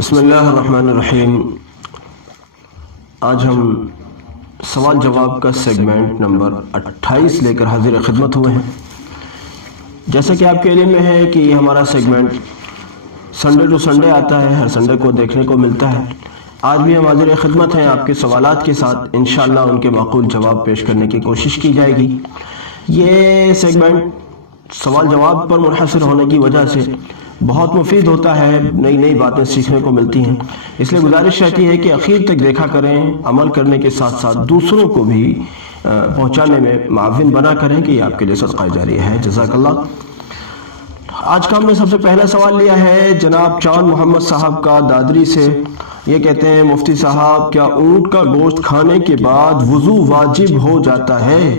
بسم اللہ الرحمن الرحیم۔ آج ہم سوال جواب کا سیگمنٹ نمبر 28 لے کر حاضر خدمت ہوئے ہیں۔ جیسا کہ آپ کے علم میں ہے کہ یہ ہمارا سیگمنٹ سنڈے ٹو سنڈے آتا ہے، ہر سنڈے کو دیکھنے کو ملتا ہے۔ آج بھی ہم حاضر خدمت ہیں آپ کے سوالات کے ساتھ، انشاءاللہ ان کے معقول جواب پیش کرنے کی کوشش کی جائے گی۔ یہ سیگمنٹ سوال جواب پر منحصر ہونے کی وجہ سے بہت مفید ہوتا ہے، نئی نئی باتیں سیکھنے کو ملتی ہیں، اس لیے گزارش رہتی ہے کہ اخیر تک دیکھا کریں، عمل کرنے کے ساتھ ساتھ دوسروں کو بھی پہنچانے میں معاون بنا کریں کہ یہ آپ کے لیے صدقہ جاریہ ہے۔ جزاک اللہ۔ آج کا ہم نے سب سے پہلا سوال لیا ہے جناب چاند محمد صاحب کا دادری سے۔ یہ کہتے ہیں مفتی صاحب کیا اونٹ کا گوشت کھانے کے بعد وضو واجب ہو جاتا ہے؟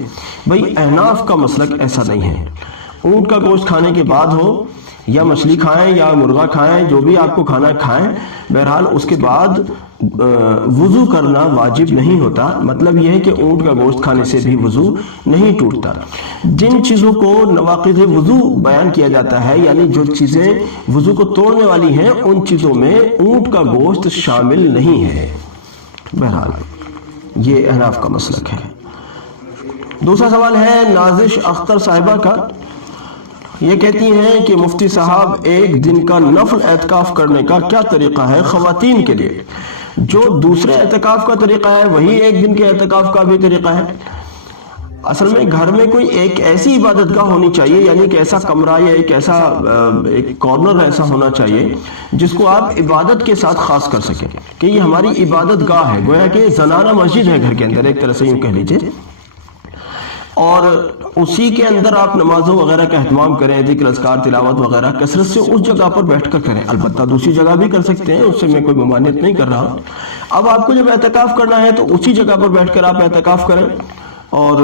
بھئی احناف کا مسلک ایسا نہیں ہے، اونٹ کا گوشت کھانے کے بعد ہو یا مچھلی کھائیں یا مرغا کھائیں، جو بھی آپ کو کھانا کھائیں، بہرحال اس کے بعد وضو کرنا واجب نہیں ہوتا۔ مطلب یہ ہے کہ اونٹ کا گوشت کھانے سے بھی وضو نہیں ٹوٹتا۔ جن چیزوں کو نواقض وضو بیان کیا جاتا ہے، یعنی جو چیزیں وضو کو توڑنے والی ہیں، ان چیزوں میں اونٹ کا گوشت شامل نہیں ہے۔ بہرحال یہ احناف کا مسلک ہے۔ دوسرا سوال ہے نازش اختر صاحبہ کا۔ یہ کہتی ہیں کہ مفتی صاحب ایک دن کا نفل اعتکاف کرنے کا کیا طریقہ ہے خواتین کے لیے؟ جو دوسرے اعتکاف کا طریقہ ہے وہی ایک دن کے اعتکاف کا بھی طریقہ ہے۔ اصل میں گھر میں کوئی ایک ایسی عبادت گاہ ہونی چاہیے، یعنی کہ ایسا کمرہ یا ایک کارنر ایسا ہونا چاہیے جس کو آپ عبادت کے ساتھ خاص کر سکیں کہ یہ ہماری عبادت گاہ ہے، گویا کہ زنانہ مسجد ہے گھر کے اندر، ایک طرح سے یوں کہہ لیجیے، اور اسی کے اندر آپ نمازوں وغیرہ کا اہتمام کریں، ذکر اذکار تلاوت وغیرہ کثرت سے اس جگہ پر بیٹھ کر کریں۔ البتہ دوسری جگہ بھی کر سکتے ہیں، اس سے میں کوئی ممانعت نہیں کر رہا۔ اب آپ کو جب اعتکاف کرنا ہے تو اسی جگہ پر بیٹھ کر آپ اعتکاف کریں، اور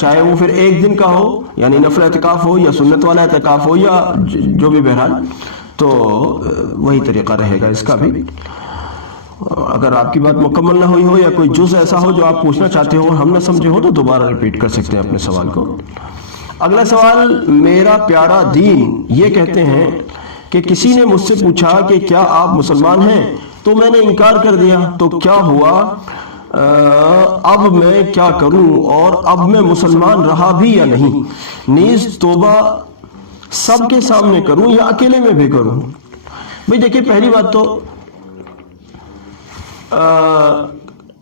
چاہے وہ پھر ایک دن کا ہو، یعنی نفل اعتکاف ہو یا سنت والا اعتکاف ہو یا جو بھی، بہرحال تو وہی طریقہ رہے گا اس کا بھی۔ اگر آپ کی بات مکمل نہ ہوئی ہو یا کوئی جز ایسا ہو جو آپ پوچھنا چاہتے ہو ہم نہ سمجھے ہو تو دوبارہ ریپیٹ کر سکتے ہیں اپنے سوال کو۔ اگلا سوال میرا پیارا دین، یہ کہتے ہیں کہ کسی نے مجھ سے پوچھا کہ کیا آپ مسلمان ہیں، تو میں نے انکار کر دیا، تو کیا ہوا؟ اب میں کیا کروں؟ اور اب میں مسلمان رہا بھی یا نہیں؟ نیز توبہ سب کے سامنے کروں یا اکیلے میں بھی کروں؟ بھئی دیکھیں، پہلی بات تو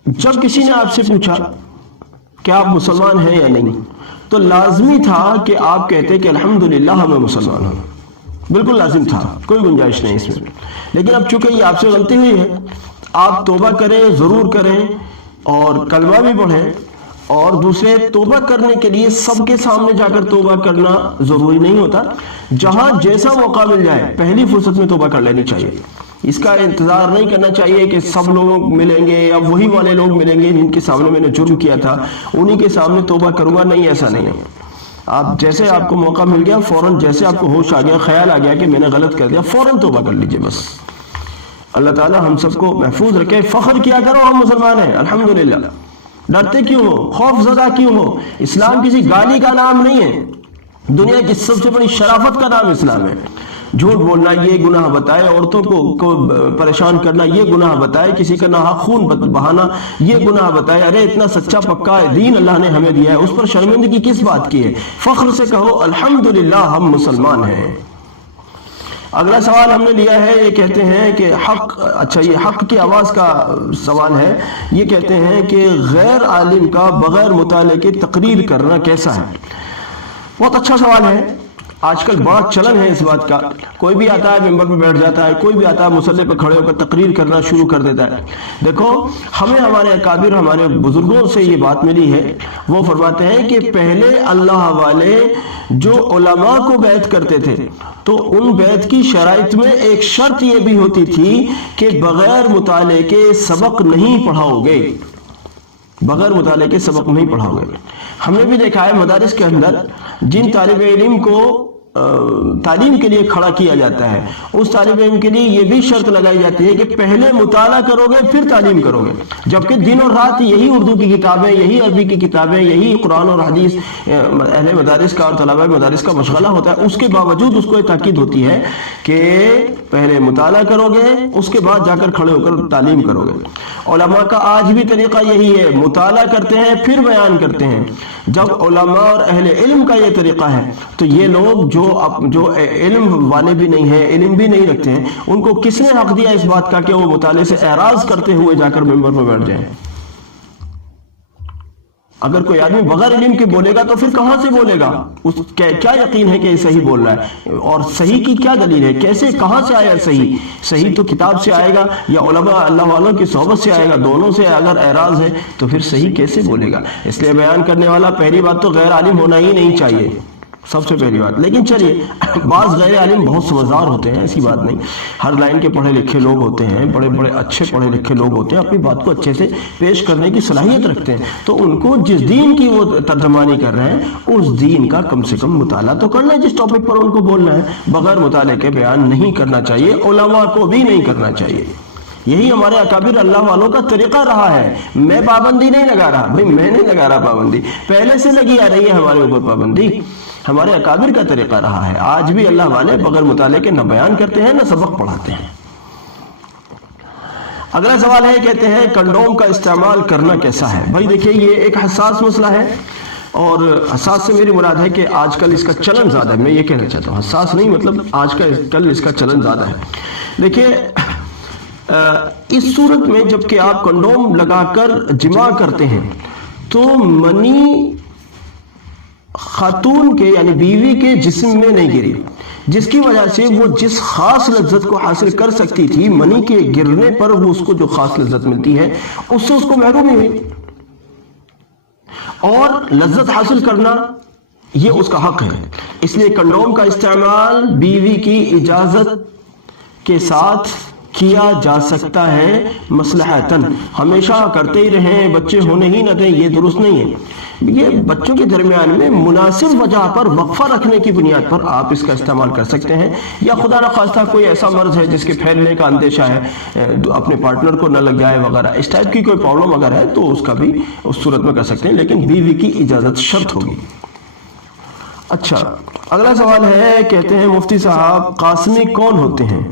جب کسی نے آپ سے پوچھا کہ آپ مسلمان ہیں یا نہیں، تو لازمی تھا کہ آپ کہتے کہ الحمدللہ میں مسلمان ہوں، بالکل لازم تھا، کوئی گنجائش نہیں اس میں۔ لیکن اب چونکہ یہ آپ سے غلطی ہوئی ہے، آپ توبہ کریں، ضرور کریں، اور کلمہ بھی پڑھیں، اور دوسرے توبہ کرنے کے لیے سب کے سامنے جا کر توبہ کرنا ضروری نہیں ہوتا، جہاں جیسا موقع مل جائے پہلی فرصت میں توبہ کر لینی چاہیے۔ اس کا انتظار نہیں کرنا چاہیے کہ سب لوگ ملیں گے یا وہی والے لوگ ملیں گے جن کے سامنے میں نے جرم کیا تھا انہی کے سامنے توبہ کروں گا، نہیں، ایسا نہیں ہے۔ آپ جیسے آپ کو موقع مل گیا، فوراً جیسے آپ کو ہوش آ گیا، خیال آ گیا کہ میں نے غلط کر دیا، فوراً توبہ کر لیجئے بس۔ اللہ تعالی ہم سب کو محفوظ رکھے۔ فخر کیا کرو ہم مسلمان ہیں، الحمدللہ۔ ڈرتے کیوں ہو؟ خوف زدہ کیوں ہو؟ اسلام کسی گالی کا نام نہیں ہے، دنیا کی سب سے بڑی شرافت کا نام اسلام ہے۔ جھوٹ بولنا یہ گناہ بتائے، عورتوں کو پریشان کرنا یہ گناہ بتائے، کسی کا ناحق خون بہانا یہ گناہ بتائے، ارے اتنا سچا پکا دین اللہ نے ہمیں دیا ہے، اس پر شرمندگی کس بات کی ہے؟ فخر سے کہو الحمدللہ ہم مسلمان ہیں۔ اگلا سوال ہم نے لیا ہے، یہ کہتے ہیں کہ یہ حق کی آواز کا سوال ہے۔ یہ کہتے ہیں کہ غیر عالم کا بغیر مطالعے کے تقریر کرنا کیسا ہے؟ بہت اچھا سوال ہے۔ آج کل بڑا چلن ہے اس بات کا، کوئی بھی آتا ہے ممبر پہ بیٹھ جاتا ہے، کوئی بھی آتا ہے مصلی پہ کھڑے ہو کر تقریر کرنا شروع کر دیتا ہے۔ دیکھو، ہمیں ہمارے اکابر، ہمارے بزرگوں سے یہ بات ملی ہے، وہ فرماتے ہیں کہ پہلے اللہ والے جو علماء کو بیعت کرتے تھے تو ان بیعت کی شرائط میں ایک شرط یہ بھی ہوتی تھی کہ بغیر مطالعے کے سبق نہیں پڑھاؤ گے، بغیر مطالعے کے سبق نہیں پڑھاؤ گے۔ ہم نے بھی دیکھا ہے مدارس کے اندر جن طالب علم کو تعلیم کے لیے کھڑا کیا جاتا ہے، اس طالب علم کے لیے یہ بھی شرط لگائی جاتی ہے کہ پہلے مطالعہ کرو گے پھر تعلیم کرو گے، جبکہ دن اور رات یہی اردو کی کتابیں، یہی عربی کی کتابیں، یہی قرآن اور حدیث اہل مدارس کا اور طلباء مدارس کا مشغلہ ہوتا ہے، اس کے باوجود اس کو یہ تاکید ہوتی ہے کہ پہلے مطالعہ کرو گے اس کے بعد جا کر کھڑے ہو کر تعلیم کرو گے۔ علماء کا آج بھی طریقہ یہی ہے، مطالعہ کرتے ہیں پھر بیان کرتے ہیں۔ جب علماء اور اہل علم کا یہ طریقہ ہے تو یہ لوگ جو علم والے بھی نہیں ہیں، علم بھی نہیں رکھتے ہیں، ان کو کس نے حق دیا اس بات کا کہ وہ مطالعے سے اعراض کرتے ہوئے جا کر ممبر پر بیٹھ جائیں؟ اگر کوئی آدمی بغیر علم کے بولے گا تو پھر کہاں سے بولے گا؟ اس کیا یقین ہے کہ یہ صحیح بول رہا ہے؟ اور صحیح کی کیا دلیل ہے؟ کیسے، کہاں سے آیا صحیح؟ صحیح تو کتاب سے آئے گا یا علماء اللہ والوں کی صحبت سے آئے گا، دونوں سے اگر اعراض ہے تو پھر صحیح کیسے بولے گا؟ اس لیے بیان کرنے والا پہلی بات تو غیر عالم ہونا ہی نہیں چاہیے، سب سے پہلی بات۔ لیکن چلیے، بعض غیر عالم بہت سمجھدار ہوتے ہیں، ایسی بات نہیں، ہر لائن کے پڑھے لکھے لوگ ہوتے ہیں، بڑے بڑے اچھے پڑھے لکھے لوگ ہوتے ہیں، اپنی بات کو اچھے سے پیش کرنے کی صلاحیت رکھتے ہیں، تو ان کو جس دین کی وہ ترجمانی کر رہے ہیں اس دین کا کم سے کم مطالعہ تو کرنا ہے، جس ٹاپک پر ان کو بولنا ہے۔ بغیر مطالعے کے بیان نہیں کرنا چاہیے، علماء کو بھی نہیں کرنا چاہیے۔ یہی ہمارے اکابر اللہ والوں کا طریقہ رہا ہے۔ میں پابندی نہیں لگا رہا بھائی، میں نہیں لگا رہا پابندی، پہلے سے لگی آ رہی ہے ہمارے اوپر پابندی، ہمارے اکابر کا طریقہ رہا ہے۔ آج بھی اللہ والے بغیر مطالعے کے نہ بیان کرتے ہیں نہ سبق پڑھاتے ہیں۔ اگلا سوال ہے، کہتے ہیں کنڈوم کا استعمال کرنا کیسا ہے؟ بھائی دیکھیں، یہ ایک حساس مسئلہ ہے، اور حساس سے میری مراد ہے کہ آج کل اس کا چلن زیادہ ہے، میں یہ کہنا چاہتا ہوں، حساس نہیں مطلب آج کل اس کا چلن زیادہ ہے۔ دیکھیں، اس صورت میں جب کہ آپ کنڈوم لگا کر جماع کرتے ہیں تو منی خاتون کے یعنی بیوی کے جسم میں نہیں گری، جس کی وجہ سے وہ جس خاص لذت کو حاصل کر سکتی تھی، منی کے گرنے پر وہ اس کو جو خاص لذت ملتی ہے اس سے اس کو محرومی ہوئی، اور لذت حاصل کرنا یہ اس کا حق ہے۔ اس لیے کنڈوم کا استعمال بیوی کی اجازت کے ساتھ کیا جا سکتا ہے، مصلحتاً۔ ہمیشہ کرتے ہی رہیں، بچے ہونے ہی نہ دیں، یہ درست نہیں ہے۔ یہ بچوں کے درمیان میں مناسب وجہ پر وقفہ رکھنے کی بنیاد پر آپ اس کا استعمال کر سکتے ہیں، یا خدا نخواستہ کوئی ایسا مرض ہے جس کے پھیلنے کا اندیشہ ہے، اپنے پارٹنر کو نہ لگ جائے وغیرہ، اس ٹائپ کی کوئی پرابلم اگر ہے تو اس کا بھی اس صورت میں کر سکتے ہیں، لیکن بیوی کی اجازت شرط ہوگی۔ اچھا، اگلا سوال ہے، کہتے ہیں مفتی صاحب قاسمی کون ہوتے ہیں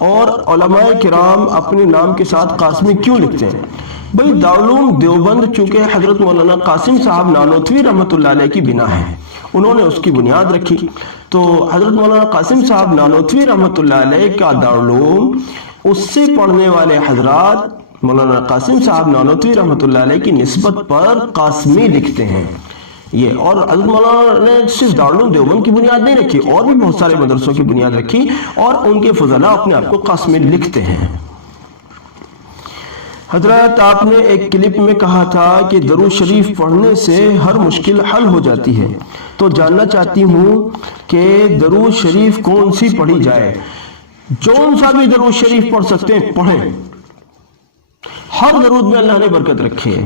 اور علماء کرام اپنے نام کے ساتھ قاسمی کیوں لکھتے ہیں؟ بھئی دارالعلوم دیوبند چونکہ حضرت مولانا قاسم صاحب نانوتوی رحمۃ اللہ علیہ کی بنا ہے، انہوں نے اس کی بنیاد رکھی، تو حضرت مولانا قاسم صاحب نانوتوی رحمۃ اللہ علیہ کا دارالعلوم، اس سے پڑھنے والے حضرات مولانا قاسم صاحب نانوتوی رحمۃ اللہ علیہ کی نسبت پر قاسمی لکھتے ہیں۔ یہ اور حضرت مولانا نے صرف دارالعلوم دیوبند کی بنیاد نہیں رکھی، اور بھی بہت سارے مدرسوں کی بنیاد رکھی، اور ان کے فضلاء اپنے آپ کو قاسمی لکھتے ہیں۔ حضرت آپ نے ایک کلپ میں کہا تھا کہ درود شریف پڑھنے سے ہر مشکل حل ہو جاتی ہے، تو جاننا چاہتی ہوں کہ درود شریف کون سی پڑھی جائے؟ جون سا بھی درود شریف پڑھ سکتے ہیں، پڑھیں، ہر درود میں اللہ نے برکت رکھی ہے۔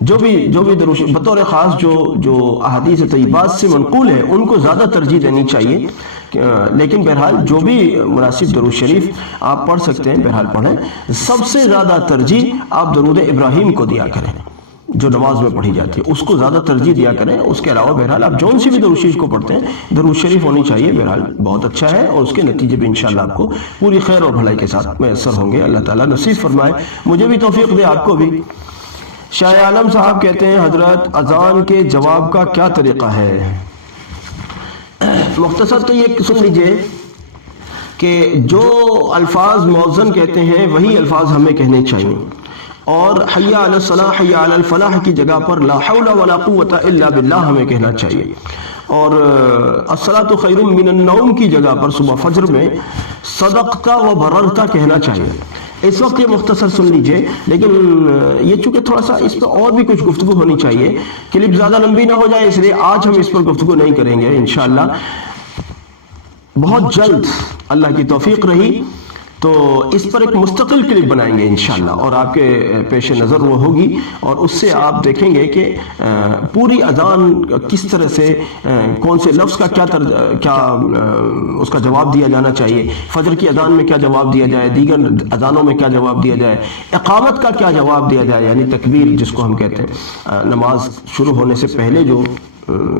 جو بھی درود بطور خاص جو احادیث طیبات سے منقول ہے ان کو زیادہ ترجیح دینی چاہیے، لیکن بہرحال جو بھی مناسب درود شریف آپ پڑھ سکتے ہیں بہرحال پڑھیں۔ سب سے زیادہ ترجیح آپ درود ابراہیم کو دیا کریں، جو نماز میں پڑھی جاتی ہے اس کو زیادہ ترجیح دیا کریں۔ اس کے علاوہ بہرحال آپ جون سی بھی درود شریف کو پڑھتے ہیں، درود شریف ہونی چاہیے، بہرحال بہت اچھا ہے، اور اس کے نتیجے بھی انشاءاللہ آپ کو پوری خیر اور بھلائی کے ساتھ میسر ہوں گے۔ اللہ تعالیٰ نصیب فرمائے، مجھے بھی توفیق دے، آپ کو بھی۔ شاہ عالم صاحب کہتے ہیں حضرت اذان کے جواب کا کیا طریقہ ہے؟ مختصر تو یہ سن لیجئے کہ جو الفاظ مؤذن کہتے ہیں وہی الفاظ ہمیں کہنے چاہیے، اور حی علی الصلاح حی علی الفلاح کی جگہ پر لا حول ولا قوت الا باللہ ہمیں کہنا چاہیے، اور الصلاۃ خیر من النوم کی جگہ پر صبح فجر میں صدقت و بررت کہنا چاہیے۔ اس وقت یہ مختصر سن لیجئے، لیکن یہ چونکہ تھوڑا سا اس پر اور بھی کچھ گفتگو ہونی چاہیے، کلپ زیادہ لمبی نہ ہو جائے، اس لیے آج ہم اس پر گفتگو نہیں کریں گے انشاءاللہ۔ بہت جلد اللہ کی توفیق رہی تو اس پر ایک مستقل کلپ بنائیں گے انشاءاللہ، اور آپ کے پیش نظر وہ ہوگی، اور اس سے آپ دیکھیں گے کہ پوری اذان کس طرح سے کون سے لفظ کا کیا اس کا جواب دیا جانا چاہیے، فجر کی اذان میں کیا جواب دیا جائے، دیگر اذانوں میں کیا جواب دیا جائے، اقامت کا کیا جواب دیا جائے، یعنی تکبیر جس کو ہم کہتے ہیں نماز شروع ہونے سے پہلے جو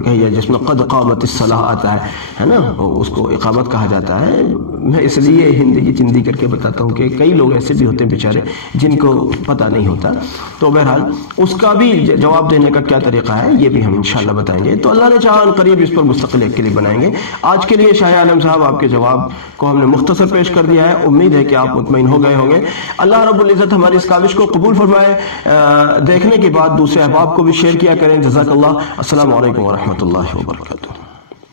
کہیے، جس میں قد قامت الصلاۃ آتا ہے نا، اس کو اقامت کہا جاتا ہے۔ میں اس لیے ہندی کی چندی کر کے بتاتا ہوں کہ کئی لوگ ایسے بھی ہوتے ہیں بیچارے جن کو پتہ نہیں ہوتا، تو بہرحال اس کا بھی جواب دینے کا کیا طریقہ ہے یہ بھی ہم انشاءاللہ بتائیں گے۔ تو اللہ نے چاہا قریب اس پر مستقل ایک کلپ بنائیں گے۔ آج کے لیے شاہ عالم صاحب آپ کے جواب کو ہم نے مختصر پیش کر دیا ہے، امید ہے کہ آپ مطمئن ہو گئے ہوں گے۔ اللہ رب العزت ہماری اس کاوش کو قبول فرمائے۔ دیکھنے کے بعد دوسرے احباب کو بھی شیئر کیا کریں۔ جزاک اللہ۔ السلام علیکم ورحمۃ اللہ وبرکاتہ۔